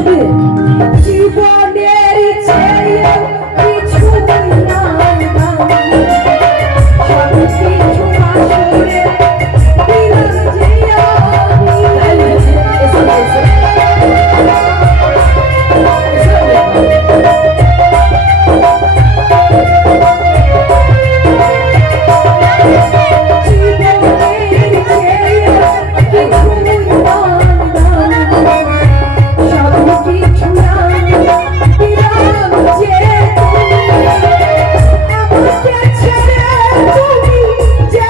শুধু জীবনের চেয়ে কিছু না সব কিছু আসরে দিলাম যে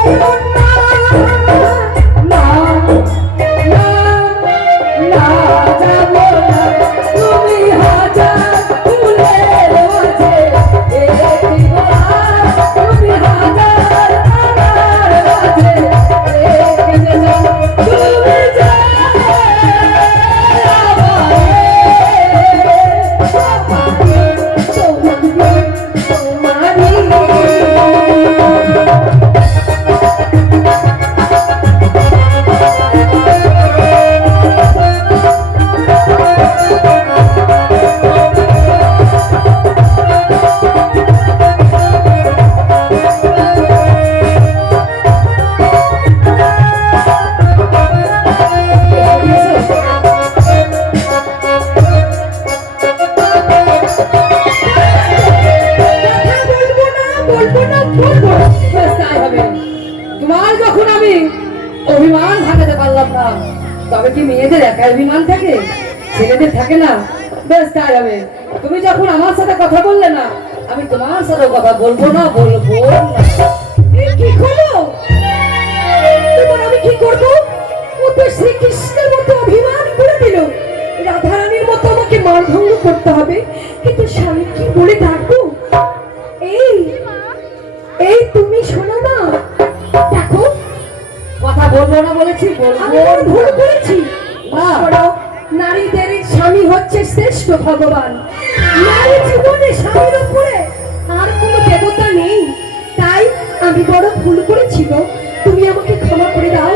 অভিমান ভাঙাতে পারলাম না, তবে কি মেয়েদের একা অভিমান থাকে, ছেলেদের থাকে না? বেশ তাই হবে। তুমি যখন আমার সাথে কথা বললে না, আমি তোমার সাথে কথা বলবো না, বলবো না। কি হলো তোমার? আমি কি করবো? ও তো শ্রীকৃষ্ণের মতো অভিমান করে দিল, রাধারানীর মতো আমাকে মারভঙ্গ করতে হবে, কিন্তু স্বামী কি বলে ডাকবো? এই এই তুমি শোনো না, দেখো কথা বলবো না বলেছি, বলবো। ভুল করেছি। নারীদের স্বামী হচ্ছে শ্রেষ্ঠ ভগবান, নারী জীবনে স্বামীর উপরে আর কোনো দেবতা নেই, তাই আমি বড় ভুল করেছি গো, তুমি আমাকে ক্ষমা করে দাও।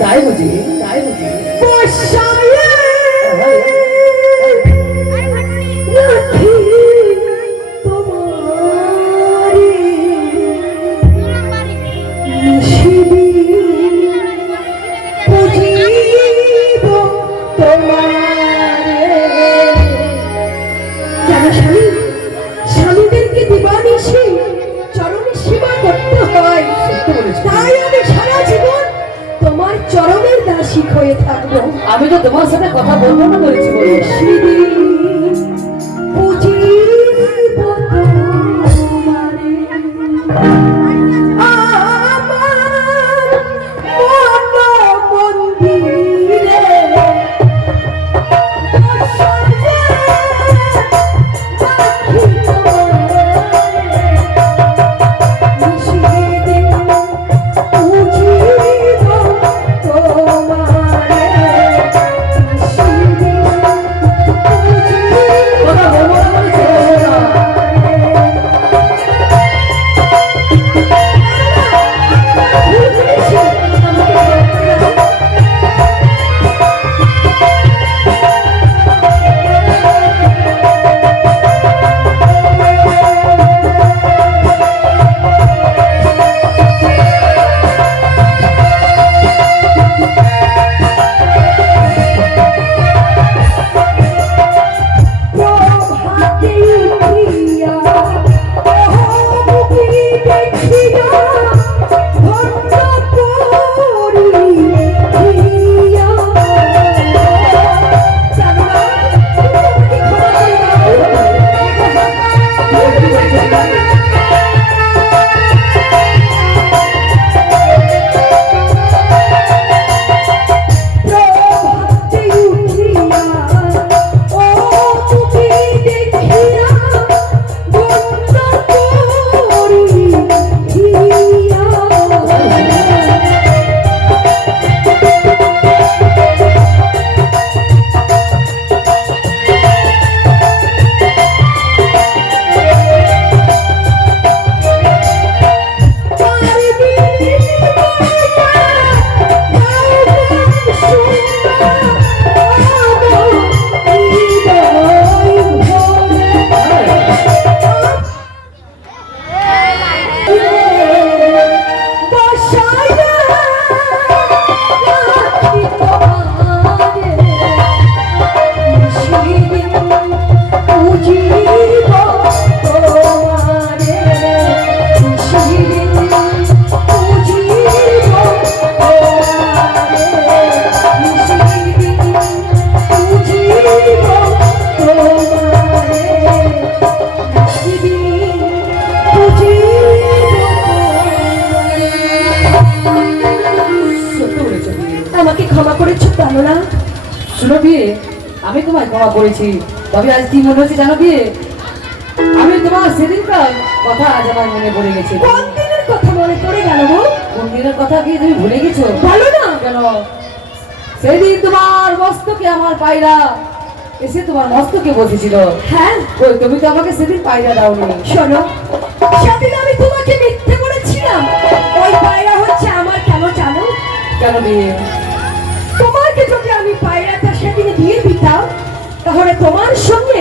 তাই বুঝি, তাই বুঝি। স্বামীদেরকে দিবানিশি চরণে সেবা করতে হয়, তাই আমি সারা জীবন তোমার চরণের দাসী হয়ে থাকবো। আমি তো তোমার সাথে কথা বলবো না বলেছি, ক্ষমা করেছো প্রাণনা? শুনো বিয়ে, আমি তোমায় ক্ষমা করেছি, তবে আজ কি মনে হচ্ছে জানো বিয়ে, আমি তোমার সেদিনকার কথা আজ আমার মনে পড়ে গেছে। কোন দিনের কথা মনে পড়ে গেল গো? কোন দিনের কথা কি তুমি ভুলে গেছো? বলো না। কেন, সেদিন তোমার মস্তকে আমার পায়রা এসে তোমার মস্তকে বসেছিল। হ্যাঁ, কই, তুমি তো আমাকে সেদিন পায়রা দাওনি। শোনো, সেদিন আমি তোমাকে মিথ্যে বলেছিলাম। ওই পায়রা হচ্ছে আমার, কেন জানো? কেন বিয়ে? তোমাকে যদি আমি পায়রাটা সেদিন দিয়ে দিতাম, তাহলে তোমার সঙ্গে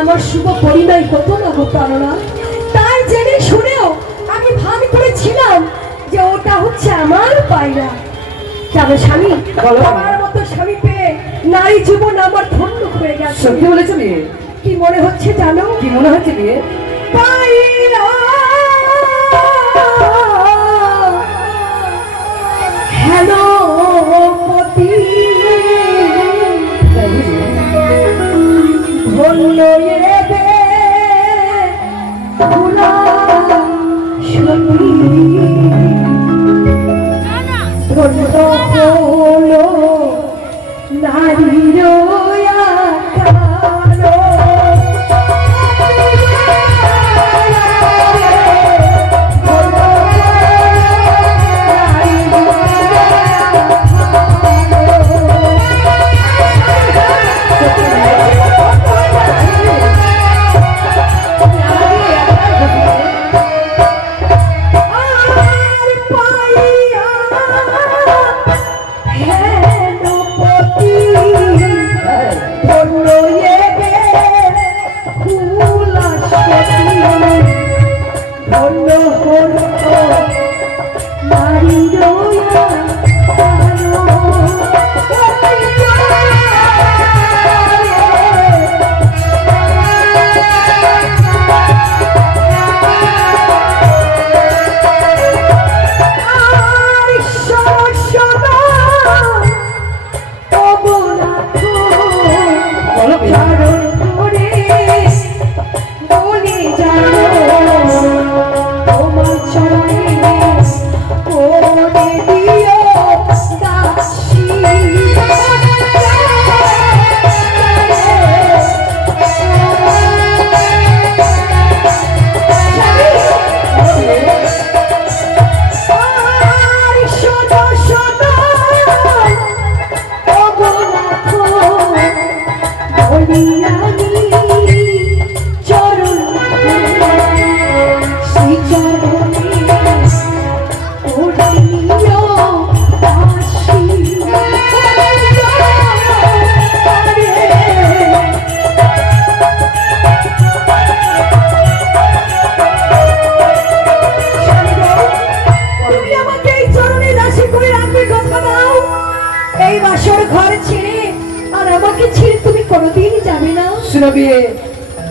আমার শুভ পরিণয় হতো না গো প্রাণনা। তাই জেনে শুনেও আমি ভান করেছিলাম যে ওটা হচ্ছে আমার পায়রা। যাবে স্বামী, বলো। আমার মতো স্বামী পেয়ে নারী জীবন আমার ধন্য হয়ে গেছে। সত্যি বলেছো বিয়ে? কি মনে হচ্ছে জানো? কি মনে হচ্ছে বিয়ে? পায়রা হ্যালো পতি ধন্য এবে ভোলা সতী ধন্য হলো নারীর আকালো।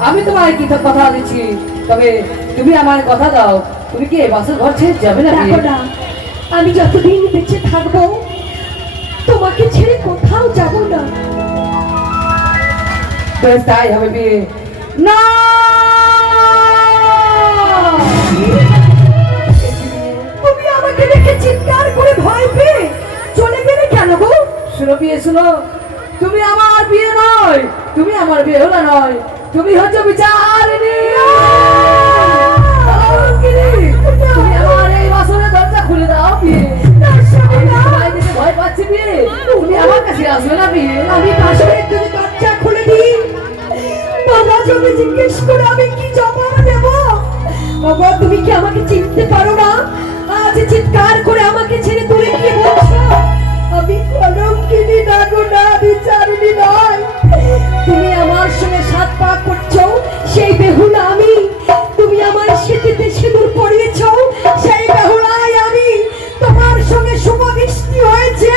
আমি তোমায় কি কথা দিচ্ছি, তবে তুমি আমার কথা দাও, তুমি কি এই বাসের ঘর ছেড়ে যাবে না? আমি যতদিন বেঁচে থাকবো তোমাকে ছেড়ে কোথাও যাব না। বেশ তাই হবে বিয়ে। না, তুমি আমাকে দেখে চিৎকার করে ভয় পেয়ে চলে গেলে কেন গো? শুনো বিয়ে, শুনো, তুমি আমার বিয়ে নয়, তুমি আমার বিয়ে হলো নয়, তুমি হচ্ছে বিচারিণী। তুমি আমার এই বাসনের দরজা খুলে দাও বিয়ে। ভয় পাচ্ছি বিয়ে, তুমি আমার কাছে আসবে না বিয়ে। আমি বাসনের যদি দরজা খুলে দিই, বাবা যদি জিজ্ঞেস করে আমি কি জবাব দেব? বাবা, তুমি কি আমাকে চিনতে পারো না? আজ চিৎকার করে আমাকে ছেড়ে দূরে গিয়ে বলছো আমি কলঙ্কিনী না গো, না বিচারিণী নয়। তুমি আমার সঙ্গে সাত পা করছো, সেই বেহুলা আমি। তুমি আমার স্মৃতিতে সিঁদুর পরিয়েছ, সেই বেহুলাই আমি। তোমার সঙ্গে শুভ দৃষ্টি হয়েছে,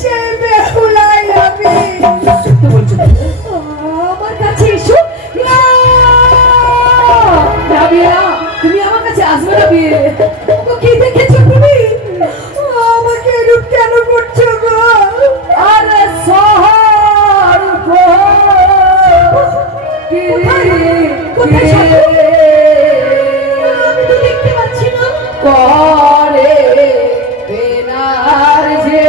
সেই বেহুলাই আমি। সত্যি বলছো? আমার কাছে এসো। তুমি আমার কাছে আসবে না বিয়ে। কি দেখেছো তুমি? আমাকে এরূপ কেন করছো গো? আরে শহর আমি তো দেখতে পাচ্ছি না। করে বেনার যে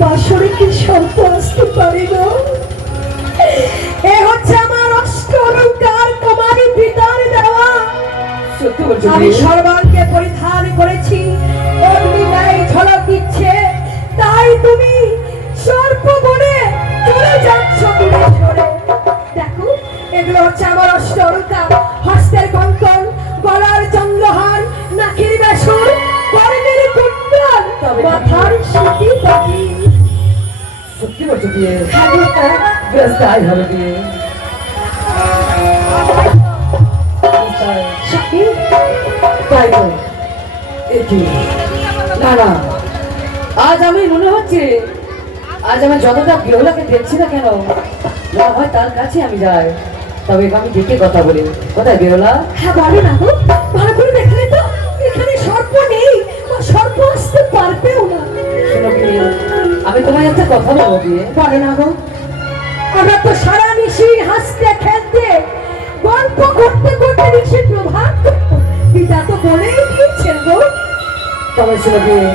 বাসরে কি সর্প আসতে পারে না? এ হচ্ছে আমার অষ্ট অলঙ্কার তোমারই পিতার দেওয়া। সত্যি বলছো আমি বিয়ে? সর্বাঙ্গে পরিধান করেছি, অগ্নি ন্যায় ঝলক দিচ্ছে, তাই তুমি সর্প বনে চলে যাচ্ছ দূরে সরে। দেখো, এগুলো হচ্ছে আমার অষ্ট অলঙ্কার, হস্তের কঙ্কন, গলার চন্দ্রহার, নাকের বেসর, কর্ণের কুণ্ডল, মাথার সিঁথি বাঁধি। সত্যি বলছো বিয়ে? হ্যাঁ গো, তাই। বেশ তাই হবে বিয়ে। সত্যি? তাই তো। এ কি? না না, আজ আমি মনে হচ্ছে আজ আমি যতটা বিরলাকে দেখছি না কেন, না হয় তার কাছে আমি যাই, তবে আমি দেখে কথা বলি। কোথায় বিরলা? হ্যাঁ বলো না গো, ভালো করে দেখলে তো এখানে সর্প নেই, বা সর্প আসতে পারবেও না। শোনো বিয়ে, আমি তোমায় একটা কথা বলবো বিয়ে। বলে না গো, আমরা তো সারা নিশি হাসতে খেলতে গল্প করতে করতে নিশি প্রভাত করতো। পিতা তো বলেই দিয়েছেন গো। তবে শোনো বিয়ে,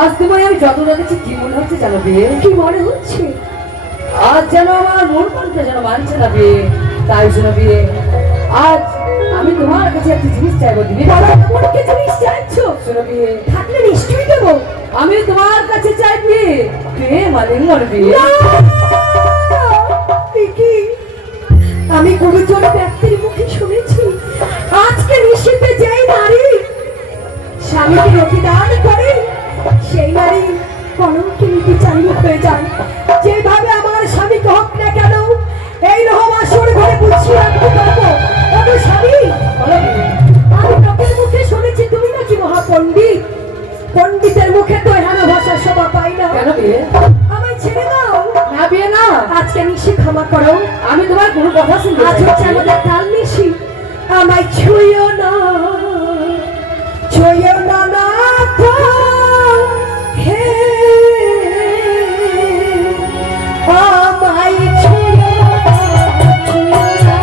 আজ তোমায় আমি যত দেখেছি কি মনে হচ্ছে জানো বিয়ে? কি মনে হচ্ছে? আজ যেন আমার মন প্রাণটা যেন মানছে না বিয়ে। তাই শোনো বিয়ে, আজ আমি তোমার কাছে একটা জিনিস চাইবো দিবি? বলো, এমন কি জিনিস চাইছো? শোনো বিয়ে, থাকলে নিশ্চয়ই দেবো। আমি তোমার কাছে চাই বিয়ে, প্রেম আলিঙ্গন বিয়ে। না! কি আমি গুরুজন ব্যক্তির মুখে শুনেছি, আজকে নিশ্চিতে যেই নারী স্বামীকে অভিদান করে সেই নারী কলঙ্কিনী বিচারিণী হয়ে যায়। যেভাবে আমার স্বামীকে হোক না কেন, এই রহবাসর ঘরে বুঝিয়ে রাখতে পারবো। ওগো স্বামী, বলো বিয়ে। আমি লোকের মুখে শুনেছি তুমি নাকি মহাপণ্ডিত। পণ্ডিতের মুখে তো এহানো ভাষা শোভা পাই না। কেন বিয়ে? আমায় ছেড়ে দাও। না বিয়ে না, আজকে নিশি ক্ষমা করো, আমি তোমার কোনো কথা শুনতে আজ চাই হচ্ছে না। আমাদের কাল নিশি। আমায় ছুঁয়ো না, ছুঁয়ো না নাথ, হে আমায় ছুঁয়ো না, ছুঁয়ো না।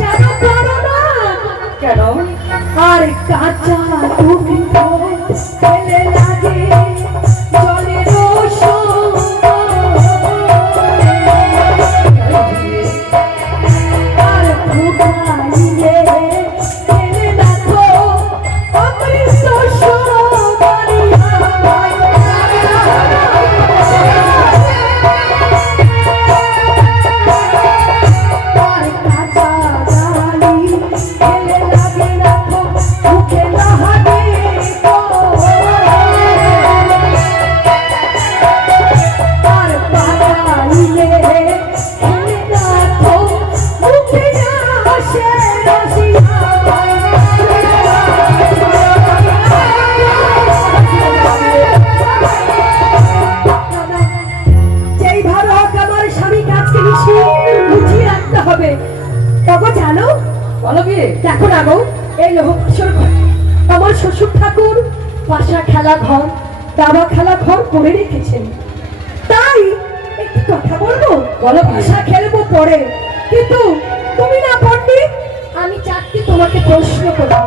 যেন করো না। কেন? আর কাঁচা টুকরো ফেলে লাগে জলের আর ফুটাইলে ফেলে দেখো অমৃত আর কাঁচা ডালি যেই ভালো হোক আমার স্বামী কাজকে মিশিয়ে বুঝিয়ে রাখতে হবে। তবে জানো, বলো কি? দেখো না গো, এই লোহপুষর ঘর আমার শ্বশুর ঠাকুর পাশা খেলা ঘর, দাবা খেলা ঘর করে রেখেছেন। তাই একটু কথা বলবো। বলো কি? পাশা খেলবো পরে, কিন্তু তুমি না পণ্ডিত, আমি চারটি তোমাকে প্রশ্ন করবো।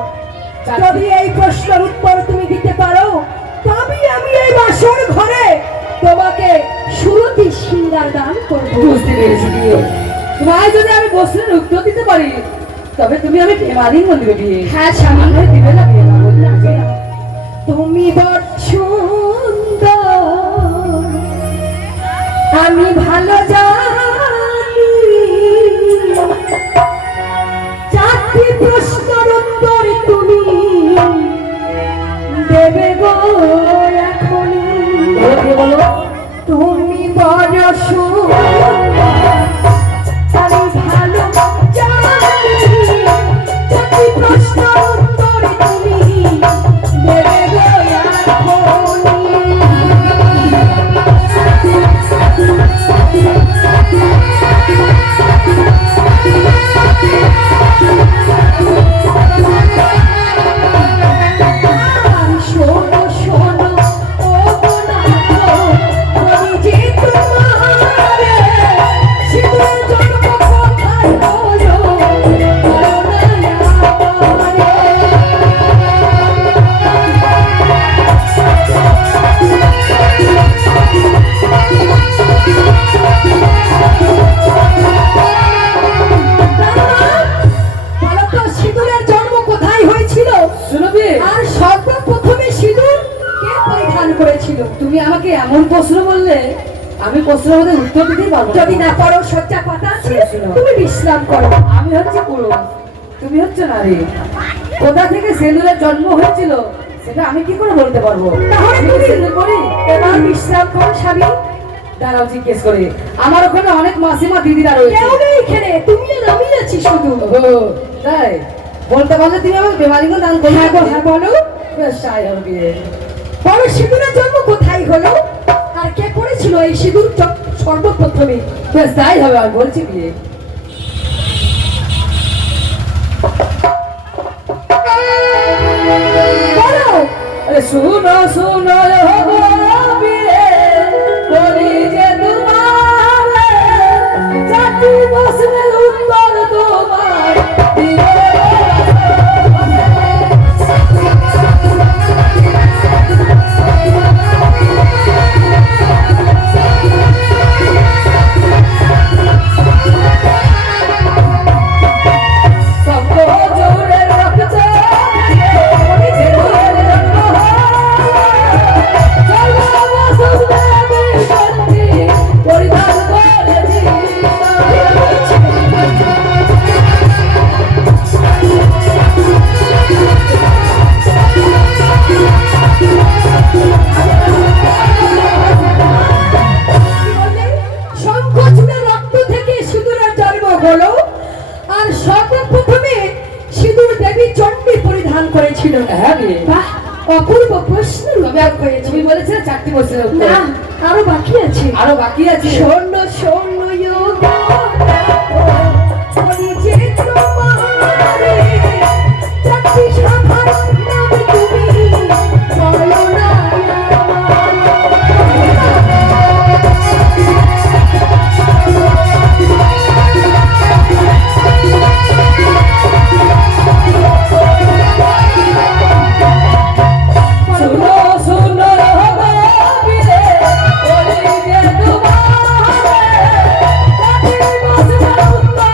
চারটি? যদি এই প্রশ্নের উত্তর তুমি দিতে পারো, তবে আমি এই বাসর ঘরে তোমাকে সুরতি সিঙ্গার দান করবো। বুঝতে পেরেছি বিয়ে। তোমায় যদি আমি প্রশ্নের উত্তর দিতে পারি, তবে তুমি আমি প্রেমালিঙ্গন দিবে বিয়ে। হ্যাঁ স্বামী, আমায় দিবে না বিয়ে? না বললে না বিয়ে। তুমি বড় সুন্দর, আমি ভালো জানি। চারটি প্রশ্নের উত্তর তুমি দেবে গো এখনই। বলো কি বলো? তুমি বড় সুন্দর, আমি ভালো জানি। চারটি প্রশ্নের উত্তর তুমি দেবে গো এখনই। শোনো শোনো ও গোনাথ, আমি যে তোমারে সিঁদুর জন্ম কোথায় হলো, বলো না আমারে। বলো তো, সিঁদুরের জন্ম কোথায় হয়েছিল? শোনো বিয়ে, আর সর্বপ্রথমে সিঁদুর কে পরিধান করেছিল? তুমি আমাকে এমন প্রশ্ন বললে, আমি প্রশ্নের মধ্যে উত্তর দিতেই পারবো যদি না পারো, শয্যা পাতা আছে, শোনো। তুমি বিশ্রাম করো। আমি হচ্ছে পুরুষ, তুমি হচ্ছে নারী। কোথা থেকে সিঁদুরের জন্ম হয়েছিল সেটা আমি কি করে বলতে পারবো? তাহলে আমি কি তুমি সিঁদুর পরি? এবার বিশ্রাম করো স্বামী। দাঁড়াও জিজ্ঞেস করে। আমার ওখানে অনেক মাসিমা দিদিরা রয়েছে। কেউ নেই এখানে, তুমি আর আমি আছি শুধু। ও, তাই বলতে পারলে তুমি আমাকে বেমালিঙ্গ দান করবে? হ্যাঁ গো, হ্যাঁ বলো। বেশ, তাই হবে বিয়ে। বলো, সিঁদুরের জন্ম কোথায় হলো আর কে করেছিল এই সিঁদুর সর্বপ্রথমে? বেশ, তাই হবে, আমি বলছি বিয়ে। বলো। আরে শুনো শুনো হবো বিয়ে, বলি যে তোমার চারটি প্রশ্নের উত্তর তোমার দিব। সব জোরে রাখছো, সিঁদুরের জন্ম পরিধান করেছি। শঙ্খচূড়া রক্ত থেকে সিঁদুরের জন্ম হলো, আর সর্বপ্রথমে সিঁদুর দেবী চণ্ডী পরিধান করেছিল। হ্যাঁ বিয়ে। বাহ, অপূর্ব প্রশ্ন উদ্ধার হয়েছে। তুমি বলেছিলে চারটি প্রশ্নের উত্তর। না, আরো বাকি আছে। আরো বাকি আছে। শোনো শোনো যোগা, বলি যে তোমারে চারটি সাধারণ নাম তুমি বলো না শুনো শুনো হবো বিয়ে, বলি যে তোমার চারটি প্রশ্নের উত্তর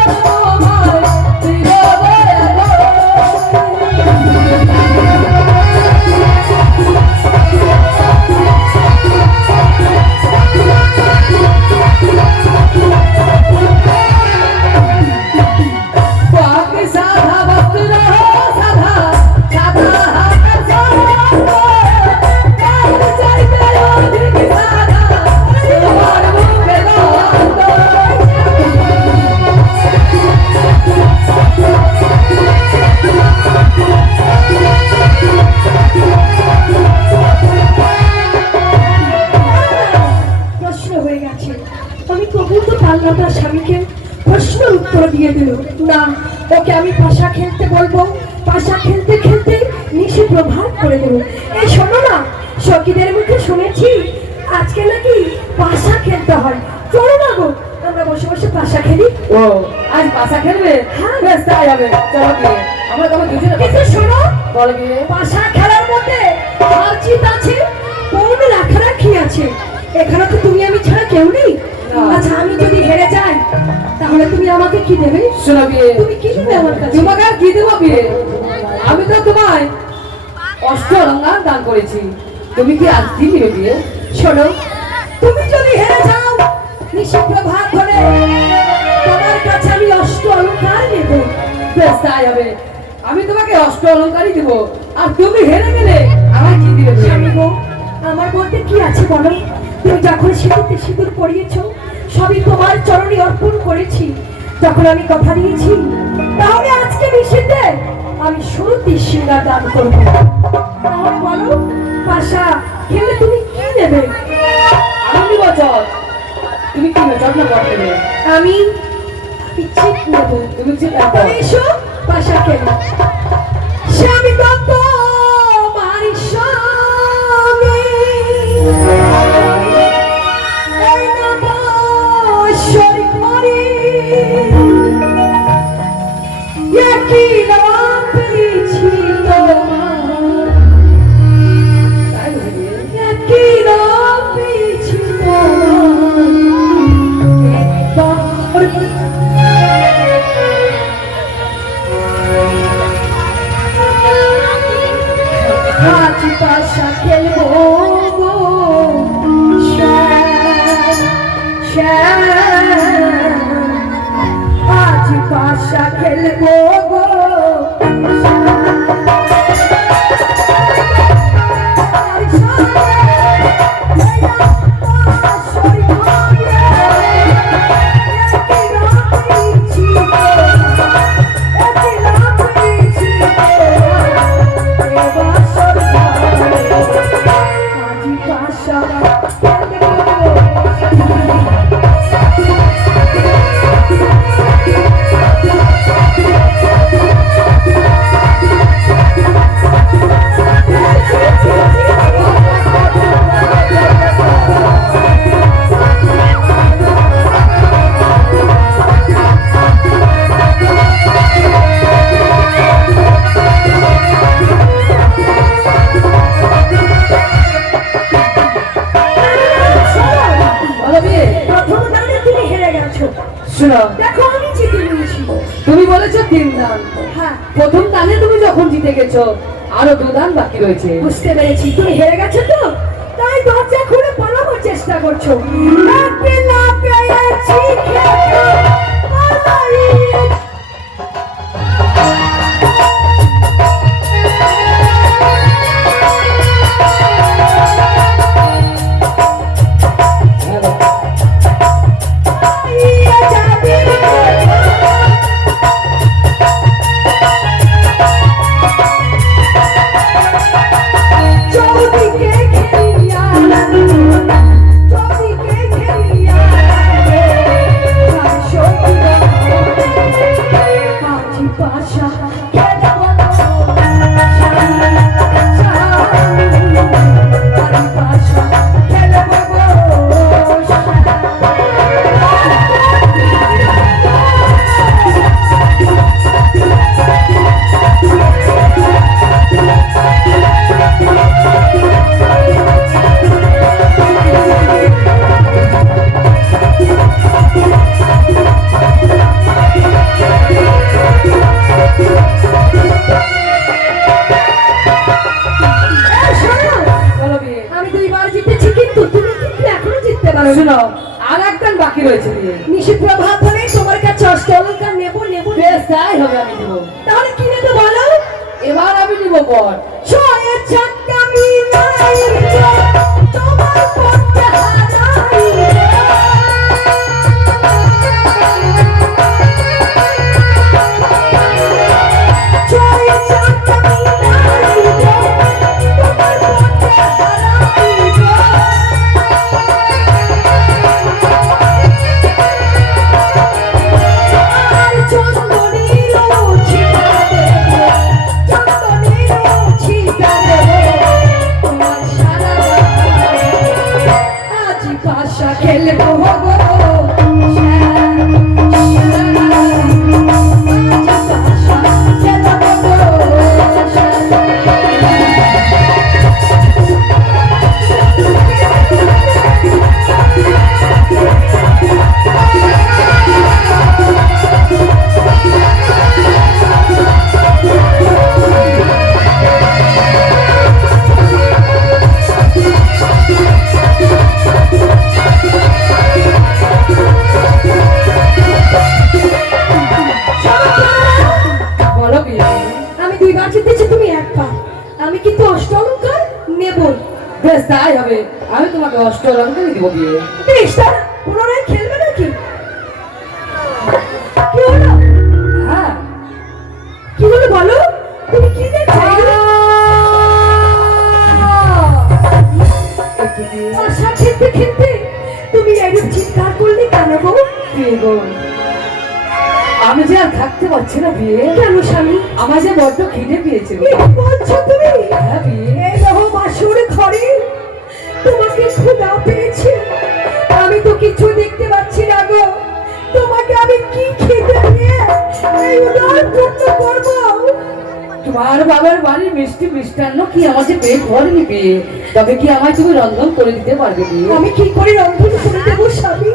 খেলতে বলবো, পাশা খেলতে খেলতে নিশি প্রভাত করে দেবো। এই শোনো না, সখীদের মুখে শুনেছি আজকে নাকি পাশা খেলতে হয়। চলো না গো, আমরা বসে বসে পাশা খেলি। ও আজ পাশা খেলবে? হ্যাঁ। বেশ তাই হবে, চলো বিয়ে। আমরা তখন দুজনে কিন্তু শোনো, বল বিয়ে। পাশা খেলার মধ্যে হার জিত আছে, কোন রাখারাখি আছে। এখানে তো তুমি আমি ছাড়া কেউ নেই। না। আচ্ছা, আমি যদি হেরে যাই তাহলে তুমি আমাকে কি দেবে? শোনো বিয়ে, তুমি কি দেবে আমার কাছে? তোমাকে আর কি দেবো বিয়ে? আমি তো তোমায় অষ্ট অলঙ্কার দান করেছি, তুমি কি আজ কি দিবে বিয়ে? শোনো, তুমি যদি হেরে যাও নিশি প্রভাত হলে তোমার কাছে আমি অষ্ট অলঙ্কার নেব। বেশ তাই হবে, আমি তোমাকে অষ্ট অলঙ্কারই দেবো। আর তুমি হেরে গেলে আমায় কি দিবে বিয়ে? স্বামী গো, আমার বলতে কি আছে বলো? তুমি যখন সিঁদুরতে সিঁদুর পরিয়েছো, সবই তোমার চরণে অর্পণ করেছি। যখন আমি কথা দিয়েছি, তাহলে আজকে নিষিদ্ধে আমি সত্যি সিঙ্গার দান করবো। তাহলে বলো, পাশা খেলে তুমি কি নেবে? আমি বছর তুমি কি যত্ন করতে নেবে? আমি চিট নেব। তুমি কি তাহলে এসো পাশা খেলে। স্বামী দত্ত মারি স্বামী, এই নাম শরী করি, একই নাম পেয়েছি তোমার, তাই বুঝি বিয়ে? একই নাম পেয়েছি তোমার। আজ পাশা খেলবো গো, শ্যাম, শ্যাম। আজ পাশা খেলবো গো, বলো বিয়ে। প্রথম দানে তুমি হেরে গেছো। শোনো, দেখো আমি জিতে নিয়েছি। তুমি বলেছো 3 দান, হ্যাঁ, প্রথম দানে তুমি যখন জিতে গেছো আরো 2 দান বাকি রয়েছে। বুঝতে পেরেছি তুমি হেরে গেছো তো, তাই দরজা খুলে পালানোর চেষ্টা করছো। একলা পেয়েছি খেতে পালাই। ইয়ে যাবি চৌদিকে খেলিয়া, চৌদিকে খেলিয়া, আজি পাশা খেলব গো, স্বামী, স্বামী। আজি পাশা খেলব গো, এই শোনো, বলো বিয়ে। আমি 2 বার জিতেছি, কিন্তু তুমি কিন্তু এখনো জিততে পারো। শোনো, আর এক দান বাকি রয়েছে বিয়ে। নিশি প্রভাত হলে তোমার কাছে অষ্ট অলঙ্কার নেবো নেবো। বেশ তাই হবে, আমি দেবো। তাহলে কি নেবে বলো? এবার আমি নিবো বর। ছয়ের চাকা মিলাই গো, তোমার পথে হারাই গো। ছয়ের চাকা মিলাই গো, তোমার পথে হারাই গো। আর চন্দনের ছিটা 2বার জিতেছো তুমি 1বার, আমি কিন্তু অষ্ট অলংকার নেবই। বেশ তাই হবে, আমি তোমাকে অষ্ট অলঙ্কারই দিব বিয়ে। বেশ, তারা পুনরায় খেলবে নাকি? কি হলো? হ্যাঁ, কি হলো বলো? তুমি কি দেখছো? একটু বিয়ে। আশা খেলতে খেলতে তুমি এরূপ চিৎকার করলে কেন গো? বিয়ে গো, আমি যে আর থাকতে পারছি না বিয়ে। কেন স্বামী? আমার যে বড্ড খিদে পেয়েছিল। কি বলছো তুমি? হ্যাঁ বিয়ে। এই রহ বাসুর ঘরে তোমাকে ক্ষুধা পেয়েছে, আমি তো কিছু দেখতে পাচ্ছি না গো। তোমাকে আমি কি খেতে দিয়ে এই উদর পূর্ণ করবো? তোমার বাবার বাড়ির মিষ্টি মিষ্টান্ন কি আমার যে পেট ভরেনি বিয়ে। তবে কি আমায় তুমি রন্ধন করে দিতে পারবে বিয়ে? আমি কি করে রন্ধন করে দেবো স্বামী?